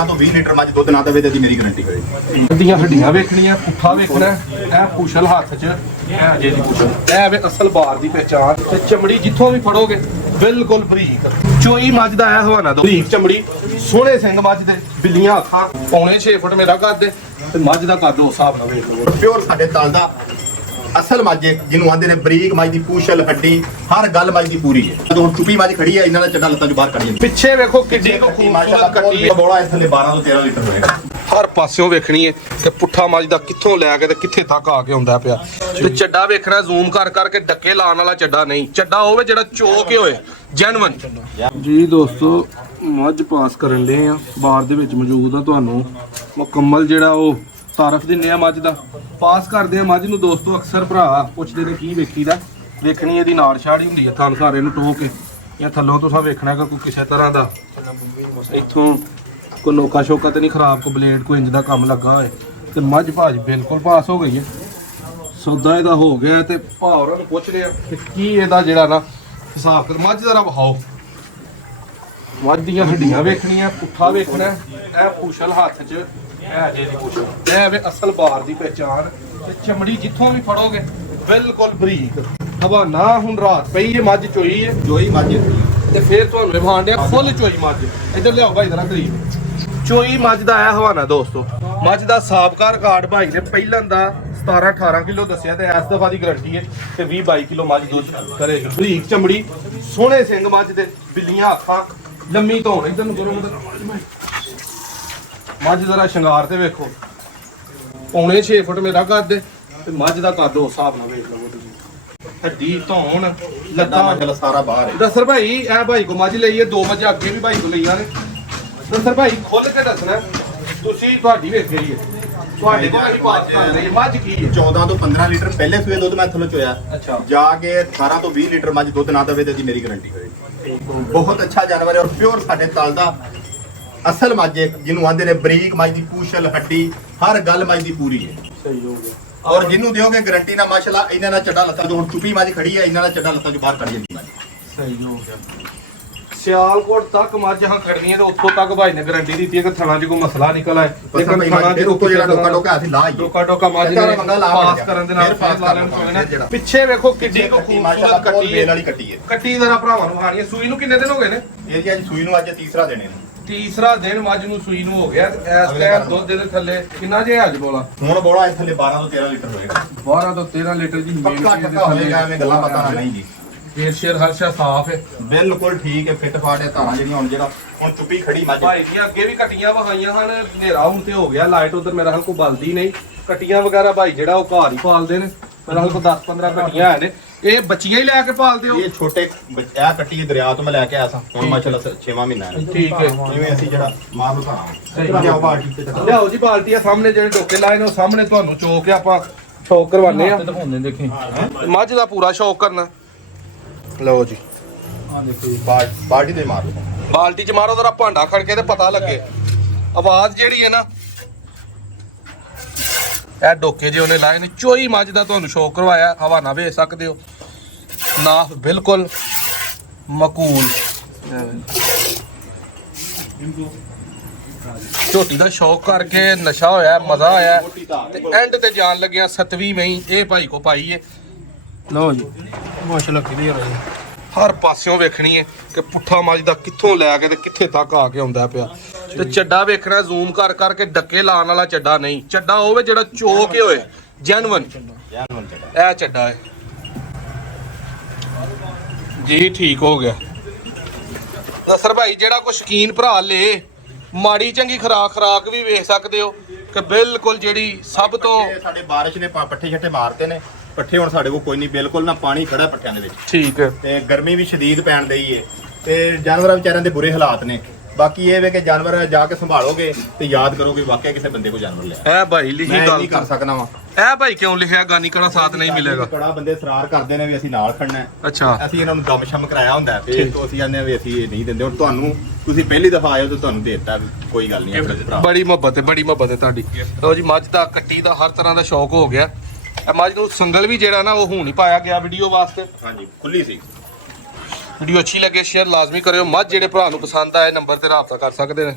18 ਤੋਂ 20 ਲੀਟਰ ਮੱਝ ਦੁੱਧ ਨਾ ਦੇਵੇ ਤੇ ਦੀ ਮੇਰੀ ਗਾਰੰਟੀ ਹੋਏ। ਦੀਆਂ ਹੱਡੀਆਂ ਵੇਖਣੀਆਂ, ਪੁੱਠਾ ਵੇਖਣਾ, ਇਹ ਪੁਛਲ ਹੱਥ 'ਚ, ਇਹ ਅਜੇ ਦੀ ਪੁਛਲ, ਇਹ ਵੇ ਅਸਲ ਬਾਰ ਦੀ ਪਹਿਚਾਣ। ਤੇ ਚਮੜੀ ਜਿੱਥੋਂ ਵੀ ਫੜੋਗੇ ਬਿਲਕੁਲ ਬਰੀਕ, ਚੋਈ ਮੱਝ ਦਾ ਇਹ ਹਵਾਨਾ ਦੋ, ਬਰੀਕ ਚਮੜੀ, ਸੋਹਣੇ ਸਿੰਘ ਮੱਝ ਦੇ, ਬਿੱਲੀਆਂ ਅੱਖਾਂ, ਪੌਣੇ 6 ਫੁੱਟ ਮੇਰਾ ਕੱਦ ਤੇ ਮੱਝ ਦਾ ਕੱਦ ਉਸ ਹਿਸਾਬ ਨਾਲ ਵੇਖ ਲਓ। ਪਿਓਰ ਸਾਡੇ ਤਲ ਦਾ ਅਸਲ ਮੱਝ ਜਿਹਨੂੰ ਆਂਦੇ ਨੇ ਬਰੀਕ ਮੱਝ ਦੀ ਪੂਛਲ ਹੱਡੀ ਹਰ ਗੱਲ ਮੱਝ ਦੀ ਪੂਰੀ ਹੈ। ਜਦੋਂ ਹੁਣ ਚੁੱਪੀ ਮੱਝ ਖੜੀ ਹੈ ਇਹਨਾਂ ਦਾ ਚੱਡਾ ਲੱਤਾਂ ਚ ਬਾਹਰ ਕੱਢ ਜਾਂਦੀ। ਪਿੱਛੇ ਵੇਖੋ ਕਿੱਡੀ ਕੋ ਖੂਬਸੂਰਤ ਕੱਟੀ ਹੈ, ਬੋਲਾ ਇਸ ਥੱਲੇ 12 ਤੋਂ 13 ਲੀਟਰ ਹੋਏਗਾ। ਹਰ ਪਾਸਿਓਂ ਵੇਖਣੀ ਹੈ ਤੇ ਪੁੱਠਾ ਮੱਝ ਦਾ ਕਿੱਥੋਂ ਲੈ ਕੇ ਤੇ ਕਿੱਥੇ ਤੱਕ ਆ ਕੇ ਹੁੰਦਾ ਪਿਆ। ਤੇ ਚੱਡਾ ਵੇਖਣਾ ਜ਼ੂਮ ਕਰ ਕਰਕੇ ਡੱਕੇ ਲਾਉਣ ਵਾਲਾ ਚੱਡਾ ਨਹੀਂ, ਚੱਡਾ ਹੋਵੇ ਜਿਹੜਾ ਚੋ ਕੇ ਹੋਏ, ਜੈਨੂਇਨ। ਜੀ ਦੋਸਤੋ, ਮੱਝ ਪਾਸ ਕਰਨ ਦੇ ਆ, ਬਾਰ ਦੇ ਵਿੱਚ ਮੌਜੂਦ ਆ, ਤੁਹਾਨੂੰ ਮੁਕੰਮਲ ਜਿਹੜਾ ਉਹ ਤਾਰਫ ਦਿੰਨੇ ਆ ਮੱਝ ਦਾ। ਪਾਸ ਕਰਦੇ ਆ ਮੱਝ ਨੂੰ ਦੋਸਤੋ। ਅਕਸਰ ਭਰਾ ਪੁੱਛਦੇ ਨੇ ਕੀ ਵੇਖੀਦਾ, ਵੇਖਣੀ ਇਹਦੀ ਨਾੜ ਛਾੜੀ ਹੁੰਦੀ ਹੈ, ਥਣ ਸਾਰੇ ਨੂੰ ਟੋਕ ਕੇ ਜਾਂ ਥੱਲੋਂ ਤੁਸੀਂ ਵੇਖਣਾ ਕਿ ਕੋਈ ਕਿਸੇ ਤਰ੍ਹਾਂ ਦਾ ਇੱਥੋਂ ਕੋਈ ਨੋਕਾ ਸ਼ੋਕਾ ਤੇ ਨਹੀਂ ਖਰਾਬ, ਕੋਈ ਬਲੇਡ ਕੋਈ ਇੰਜ ਦਾ ਕੰਮ ਲੱਗਾ ਹੋਏ। ਤੇ ਮੱਝ ਭਾਜ ਬਿਲਕੁਲ ਪਾਸ ਹੋ ਗਈ ਹੈ, ਸੌਦਾ ਇਹਦਾ ਹੋ ਗਿਆ। ਤੇ ਭਾ ਹੋਰਾਂ ਨੂੰ ਪੁੱਛ ਰਿਹਾ ਕਿ ਕੀ ਇਹਦਾ ਜਿਹੜਾ ਨਾ ਹਿਸਾਬ ਕਰ। ਮੱਝ ਜ਼ਰਾ ਵਹਾਓ, ਮੱਝ ਦੀਆਂ ਹੱਡੀਆਂ ਵੇਖਣੀਆਂ, ਪੁੱਠਾ ਵੇਖਣਾ, ਇਹ ਪੁਛਲ ਹੱਥ 'ਚ, ਇਹ ਅਜੇ ਦੀ ਪੁਛਲ, ਇਹ ਵੇ ਅਸਲ ਬਾਰ ਦੀ ਪਹਿਚਾਣ। ਤੇ ਚਮੜੀ ਜਿੱਥੋਂ ਵੀ ਫੜੋਗੇ ਬਿਲਕੁਲ ਬਰੀਕ ਹਵਾਨਾ। ਹੁਣ ਰਾਤ ਪਈ ਹੈ, ਮੱਝ ਚੋਈ ਹੈ, ਜੋਈ ਮੱਝ ਤੇ ਫਿਰ ਤੁਹਾਨੂੰ ਵਿਖਾਣ ਡਿਆ ਫੁੱਲ ਚੋਈ ਮੱਝ। ਇੱਧਰ ਲਿਆਓ ਭਾਈ ਜਰਾ ਕਰੀਬ। ਚੋਈ ਮੱਝ ਦਾ ਆਇਆ ਹਵਾਨਾ ਦੋਸਤੋ। ਮੱਝ ਦਾ ਸਾਬਕਾ ਰਿਕਾਰਡ ਭਾਈ ਨੇ ਪਹਿਲਾਂ ਦਾ 17-18 ਕਿਲੋ ਦੱਸਿਆ ਤੇ ਇਸ ਦਫਾ ਦੀ ਗਾਰੰਟੀ ਹੈ ਤੇ 20-22 ਕਿਲੋ ਮੱਝ ਦੁੱਧ ਕਰੇਗੀ। ਬਰੀਕ ਚਮੜੀ, ਸੋਹਣੇ ਸਿੰਘ ਮੱਝ ਦੇ, ਬਿੱਲੀਆਂ ਅੱਖਾਂ, ਲੰਮੀ ਧੌਣ। ਇੱਧਰ ਨੂੰ ਕਰੋ ਮੱਝ ਜ਼ਰਾ ਸ਼ਿੰਗਾਰ ਤੇ ਵੇਖੋ, ਪੌਣੇ 6 ਫੁੱਟ ਮੇਰਾ ਕੱਦ ਤੇ ਮੱਝ ਦਾ ਕੱਦ ਉਸ ਹਿਸਾਬ ਨਾਲ ਵੇਖ ਲਵੋ ਤੁਸੀਂ। ਹੱਡੀ ਧੌਣ ਲੱਤਾਂ ਮੱਝ ਸਾਰਾ ਬਾਹਰ ਹੈ। ਦੱਸਰ ਭਾਈ, ਇਹ ਭਾਈ ਕੋ ਮੱਝ ਲਈ ਹੈ, 2 ਮੱਝਾਂ ਅੱਗੇ ਵੀ ਭਾਈ ਕੋ ਲਈਆਂ ਨੇ। ਦੱਸਰ ਭਾਈ ਖੁੱਲ ਕੇ ਦੱਸਣਾ, ਤੁਸੀਂ ਤੁਹਾਡੀ ਵੇਖ ਗਈ ਹੈ, ਤੁਹਾਡੇ ਕੋਲ ਅਸੀਂ ਪਾਸ ਕਰ ਲਈ। ਮੱਝ ਕੀ ਹੈ? 14 ਤੋਂ 15 ਲੀਟਰ ਪਹਿਲੇ ਸੂਏ ਦੁੱਧ ਮੈਂ ਥੱਲੋਂ ਚੋਇਆ। ਅੱਛਾ। ਜਾ ਕੇ 18 ਤੋਂ 20 ਲੀਟਰ ਮੱਝ ਦੁੱਧ ਨਾ ਦੇਵੇ ਤੇ ਦੀ ਮੇਰੀ ਗਾਰੰਟੀ ਹੋਏ। ਬਹੁਤ ਅੱਛਾ ਜਾਨਵਰ ਹੈ ਔਰ ਪਿਓਰ ਸਾਡੇ ਤਲ ਦਾ ਅਸਲ ਮੱਝ ਜਿਹਨੂੰ ਆਂਦੇ ਨੇ ਬਰੀਕ ਮੱਝ ਦੀ ਪੂਛਲ ਹੱਡੀ ਹਰ ਗੱਲ ਮੱਝ ਦੀ ਪੂਰੀ ਹੈ। ਸਹੀ ਹੋ ਗਿਆ। ਔਰ ਜਿਹਨੂੰ ਦਿਓਗੇ ਗਾਰੰਟੀ ਨਾਲ ਮਾਸ਼ਾਅੱਲਾ ਇਹਨਾਂ ਦਾ ਚੱਡਾ ਲੱਤਾਂ ਤੋਂ ਹੁਣ ਚੁੱਪੀ ਮੱਝ ਖੜੀ ਹੈ, ਇਹਨਾਂ ਦਾ ਚੱਡਾ ਲੱਤਾਂ ਚੋਂ ਬਾਹਰ ਕੱਢ ਜਾਂਦੀ ਮੱਝ। ਸਹੀ ਹੋ ਗਿਆ। ਸਿਆਲਕੋਟ ਤੱਕ ਮੱਝ ਹਾਂ ਖੜਨੀ ਹੈ ਤੇ ਉੱਥੋਂ ਤੱਕ ਭਾਈ ਨੇ ਗਾਰੰਟੀ ਦਿੱਤੀ ਹੈ ਕਿ ਥਣਾ 'ਚ ਕੋਈ ਮਸਲਾ ਨਿਕਲ ਆਏ। ਲੇਕਿਨ ਥਣਾ 'ਚ ਉੱਤੋਂ ਜਿਹੜਾ ਡੋਕਾ ਅਸੀਂ ਲਾ ਹੀ ਡੋਕਾ ਮੱਝ ਨੇ ਪਾਸ ਕਰਨ ਦੇ ਨਾਲ ਪਾਸ ਲਾ ਲੈਣ। ਪਿੱਛੇ ਵੇਖੋ ਕਿੱਡੀ ਕੋ ਖੂਬਸੂਰਤ ਕੱਟੀ ਹੈ, ਵਾਲੀ ਕੱਟੀ ਹੈ। ਕੱਟੀ ਜ਼ਰਾ ਭਰਾਵਾਂ ਨੂੰ ਖਾਣੀ ਹੈ। ਸੂਈ ਨੂੰ ਕਿੰਨੇ ਦਿਨ ਹੋ ਗਏ ਨੇ? ਇਹ ਜੀ ਅੱਜ ਸੂਈ ਨੂੰ ਅੱਜ ਤੀਸਰਾ ਦਿਨ ਹੈ। ਤੀਸਰਾ ਦਿਨ ਮੱਝ ਨੂੰ ਸੂਈ ਨੂੰ ਹੋ ਗਿਆ। ਇਸ ਟਾਈਮ ਦੁੱਧ ਦੇ ਥੱਲੇ ਕਿੰਨਾ ਜੇ ਅੱਜ ਬੋਲਾ? ਹੁਣ ਬੋਲਾ ਇਸ ਥੱਲੇ 12 ਤੋਂ 13 ਲੀਟਰ ਹੋਏਗਾ। 12 ਤੋਂ 13 ਲੀਟਰ ਦੀ ਪੱਕਾ ਟੱਕਾ ਹੋਏਗਾ, ਐਵੇਂ ਗੱਲਾਂ ਪਤਾ ਨਾ ਨਹੀਂ ਜੀ। ਫੇਰ ਸ਼ੇਰ ਹਰਸ਼ਾ ਸਾਫ ਹੈ, ਬਿਲਕੁਲ ਠੀਕ ਹੈ, ਫਿੱਟ ਫਾਟ ਹੈ। ਧਾਰਾਂ ਜਿਹੜੀਆਂ ਹੁਣ ਜਿਹੜਾ ਹੁਣ ਚੁੱਪੀ ਖੜੀ ਮੱਝ ਭਾਈ ਦੀਆਂ ਅੱਗੇ ਵੀ ਕੱਟੀਆਂ ਵਹਾਈਆਂ ਹਨ। ਹਨੇਰਾ ਹੁਣ ਤੇ ਹੋ ਗਿਆ, ਲਾਈਟ ਉਧਰ ਮੇਰਾ ਹਲ ਕੋ ਬਲਦੀ ਨਹੀਂ। ਕੱਟੀਆਂ ਵਗੈਰਾ ਭਾਈ ਜਿਹੜਾ ਉਹ ਘਰ ਹੀ ਪਾਲਦੇ ਨੇ। ਮੇਰਾ ਹਲ ਕੋ 10-15 ਕੱਟੀਆਂ ਨੇ। ਇਹ ਬੱਚੀਆਂ ਹੀ ਲੈ ਕੇ ਪਾਲਦੇ ਹੋ? ਇਹ ਛੋਟੇ ਇਹ ਕੱਟੀ ਦਰਿਆ ਤੋਂ ਮੈਂ ਲੈ ਕੇ ਆਇਆ ਸਾਂ। ਹੁਣ ਮਾਸ਼ਾਅੱਲਾ 6ਵਾਂ ਮਹੀਨਾ ਹੈ। ਠੀਕ ਹੈ। ਜਿਵੇਂ ਅਸੀਂ ਜਿਹੜਾ ਮਾਰ ਨੂੰ ਸਹੀ ਧਾਰਾਂ ਲਿਆਓ ਬਾਲਟੀ ਤੇ ਲਿਆਓ ਜੀ ਬਾਲਟੀ ਆ ਸਾਹਮਣੇ, ਜਿਹੜੇ ਡੋਕੇ ਲਾਏ ਨੇ ਉਹ ਸਾਹਮਣੇ ਤੁਹਾਨੂੰ ਚੋਕ ਕੇ ਆਪਾਂ ਸ਼ੌਕ ਕਰਵਾਨੇ ਆ। ਦਿਖਾਉਂਦੇ ਦੇਖੀ ਮੱਝ ਦਾ ਪੂਰਾ ਸ਼ੌਕ ਕਰਨਾ। ਲਓ ਜੀ ਆ ਦੇਖੋ ਜੀ, ਬਾਲਟੀ ਤੇ ਮਾਰ ਲਓ। ਬਾਲਟੀ 'ਚ ਮਾਰੋ ਜ਼ਰਾ, ਭਾਂਡਾ ਖੜਕੇ ਤੇ ਪਤਾ ਲੱਗੇ। ਆਵਾਜ਼ ਜਿਹੜੀ ਹੈ ਨਾ, ਇਹ ਡੋਕੇ ਜੇ ਉਹਨੇ ਲਾਏ ਨੇ। ਚੋਈ ਮੱਝ ਦਾ ਤੁਹਾਨੂੰ ਸ਼ੌਕ ਕਰਵਾਇਆ, ਹਵਾਨਾ ਵੇਚ ਸਕਦੇ ਹੋ। ਨਾਫ ਬਿਲਕੁਲ ਮਕੂਲ, ਝੋਟੀ ਦਾ ਸ਼ੌਕ ਕਰਕੇ ਨਸ਼ਾ ਹੋਇਆ, ਮਜ਼ਾ ਆਇਆ। ਤੇ ਐਂਡ ਤੇ ਜਾਣ ਲੱਗਿਆ 7ਵੀਂ ਮਈ ਇਹ ਭਾਈ ਕੋ ਪਾਈ ਹੈ। ਲਓ ਜੀ ਮਾਸ਼ਾਅੱਲਾ ਕਲੀਅਰ ਹੈ। ਹਰ ਪਾਸਿਓਂ ਵੇਖਣੀ ਹੈ ਕਿ ਪੁੱਠਾ ਮੱਝ ਦਾ ਕਿੱਥੋਂ ਲੈ ਕੇ ਤੇ ਕਿੱਥੇ ਤੱਕ ਆ ਕੇ ਆਉਂਦਾ ਪਿਆ। ਤੇ ਚੱਡਾ ਵੇਖਣਾ ਜ਼ੂਮ ਕਰ ਕਰਕੇ ਡੱਕੇ ਲਾਉਣ ਵਾਲਾ ਚੱਡਾ ਨਹੀਂ, ਚੱਡਾ ਹੋਵੇ ਜਿਹੜਾ ਚੋ ਕੇ ਹੋਏ, ਜੈਨੂਇਨ। ਇਹ ਚੱਡਾ ਹੈ ਜੀ। ਠੀਕ ਹੋ ਗਿਆ। ਅਸਰ ਭਾਈ ਜਿਹੜਾ ਕੋਈ ਸ਼ਕੀਨ ਭਰਾ ਲੇ, ਮਾੜੀ ਚੰਗੀ ਖਰਾਕ ਵੀ ਵੇਖ ਸਕਦੇ ਹੋ ਕਿ ਬਿਲਕੁਲ ਜਿਹੜੀ ਸਭ ਤੋਂ ਸਾਡੇ ਬਾਰਿਸ਼ ਨੇ ਪੱਠੇ ਛੱਟੇ ਮਾਰਤੇ ਨੇ। ਪੱਠੇ ਹੁਣ ਸਾਡੇ ਕੋਲ ਕੋਈ ਨਹੀਂ, ਬਿਲਕੁਲ ਨਾ ਪਾਣੀ ਖੜਾ ਪੱਠਿਆਂ ਦੇ ਵਿੱਚ। ਠੀਕ ਹੈ। ਤੇ ਗਰਮੀ ਵੀ ਸ਼ਦੀਦ ਪੈਣ ਦਈ ਏ ਤੇ ਜਾਨਵਰਾਂ ਵਿਚਾਰਿਆਂ ਦੇ ਬੁਰੇ ਹਾਲਾਤ ਨੇ। ਬਾਕੀ ਇਹ ਵੇ ਕਿ ਜਾਨਵਰ ਜਾ ਕੇ ਸੰਭਾਲੋਗੇ ਤੇ ਯਾਦ ਕਰੋਗੇ ਵਾਕਿਆ ਕਿਸੇ ਬੰਦੇ ਕੋ ਜਾਨਵਰ ਲਿਆ। ਇਹ ਭਾਈ ਲਿਖੀ ਗੱਲ ਨਹੀਂ ਕਰ ਸਕਣਾ ਵਾ। ਇਹ ਭਾਈ ਕਿਉਂ ਲਿਖਿਆ ਗਾਨੀ ਕੜਾ ਸਾਥ ਨਹੀਂ ਮਿਲੇਗਾ? ਕੜਾ ਬੰਦੇ ਇਸਰਾਰ ਕਰਦੇ ਨੇ ਵੀ ਅਸੀਂ ਨਾਲ ਖੜਨਾ। ਅੱਛਾ। ਅਸੀਂ ਇਹਨਾਂ ਨੂੰ ਦਮ ਸ਼ਮ ਕਰਾਇਆ ਹੁੰਦਾ ਫੇਰ ਤੋਂ ਅਸੀਂ ਆਨੇ ਵੀ ਅਸੀਂ ਇਹ ਨਹੀਂ ਦਿੰਦੇ। ਹੁਣ ਤੁਹਾਨੂੰ ਤੁਸੀਂ ਪਹਿਲੀ ਦਫਾ ਆਏ ਹੋ ਤੇ ਤੁਹਾਨੂੰ ਦੇ ਦਿੱਤਾ, ਕੋਈ ਗੱਲ ਨਹੀਂ। ਬੜੀ ਮੁਹੱਬਤ ਹੈ, ਬੜੀ ਮੁਹੱਬਤ ਹੈ ਤੁਹਾਡੀ। ਲਓ ਜੀ ਮੱਝ ਦਾ, ਕੱਟੀ ਦਾ, ਹਰ ਤਰ੍ਹਾਂ ਦਾ ਸ਼ੌਕ ਹੋ ਗਿਆ। ਮੱਝ ਨੂੰ ਸੰਗਲ ਵੀ ਜਿਹੜਾ ਨਾ ਉਹ ਹੁਣ ਹੀ ਪਾਇਆ ਗਿਆ ਵੀਡੀਓ ਵਾਸਤੇ। ਹਾਂਜੀ ਖੁੱਲੀ ਸੀ। ਵੀਡੀਓ ਅੱਛੀ ਲੱਗੇ ਸ਼ੇਅਰ ਲਾਜ਼ਮੀ ਕਰਿਓ। ਮੱਝ ਜਿਹੜੇ ਭਰਾ ਨੂੰ ਪਸੰਦ ਆਏ ਨੰਬਰ ਤੇ ਰਾਬਤਾ ਕਰ ਸਕਦੇ ਨੇ।